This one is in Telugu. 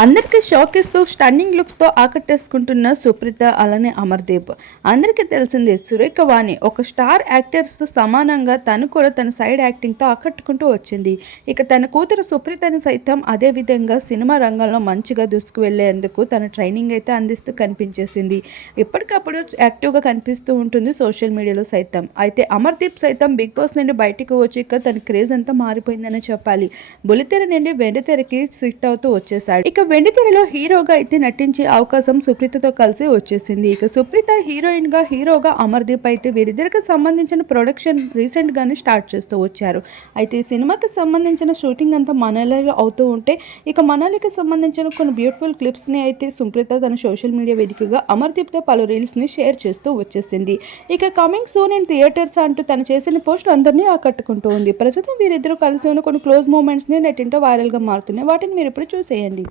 అందరికీ షాక్ ఇస్తూ స్టన్నింగ్ లుక్స్తో ఆకట్టేసుకుంటున్న సుప్రీత అలానే అమర్దీప్. అందరికీ తెలిసిందే సురేఖ వాణి ఒక స్టార్ యాక్టర్స్తో సమానంగా తను కూడా తన సైడ్ యాక్టింగ్తో ఆకట్టుకుంటూ వచ్చింది. ఇక తన కూతురు సుప్రీతని సైతం అదే విధంగా సినిమా రంగంలో మంచిగా దూసుకు వెళ్లేందుకు తన ట్రైనింగ్ అయితే అందిస్తూ కనిపించేసింది. ఎప్పటికప్పుడు యాక్టివ్గా కనిపిస్తూ ఉంటుంది సోషల్ మీడియాలో సైతం. అయితే అమర్దీప్ సైతం బిగ్ బాస్ నుండి బయటకు వచ్చి ఇక తన క్రేజ్ అంతా మారిపోయిందని చెప్పాలి. బుల్లితెర నుండి వెండితెరకి షిఫ్ట్ అవుతూ వచ్చేసాడు. ఇక వెండితెరలో హీరోగా అయితే నటించే అవకాశం సుప్రీతతో కలిసి వచ్చేసింది. ఇక సుప్రీత హీరోగా అమర్దీప్ అయితే వీరిద్దరికి సంబంధించిన ప్రొడక్షన్ రీసెంట్ గానే స్టార్ట్ చేస్తూ వచ్చారు. అయితే ఈ సినిమాకి సంబంధించిన షూటింగ్ అంతా మనాలిలో అవుతూ ఉంటే ఇక మనాలికి సంబంధించిన కొన్ని బ్యూటిఫుల్ క్లిప్స్ ని అయితే సుప్రీత తన సోషల్ మీడియా వేదికగా అమర్దీప్ తో పలు రీల్స్ ని షేర్ చేస్తూ వచ్చేసింది. ఇక కమింగ్ సూన్ ఇన్ థియేటర్స్ అంటూ తను చేసిన పోస్ట్ అందరినీ ఆకట్టుకుంటూ ఉంది. ప్రస్తుతం వీరిద్దరూ కలిసి ఉన్న కొన్ని క్లోజ్ మూమెంట్స్ ని నెట్టింటో వైరల్ గా మారుతున్నాయి. వాటిని మీరు ఇప్పుడు చూసేయండి.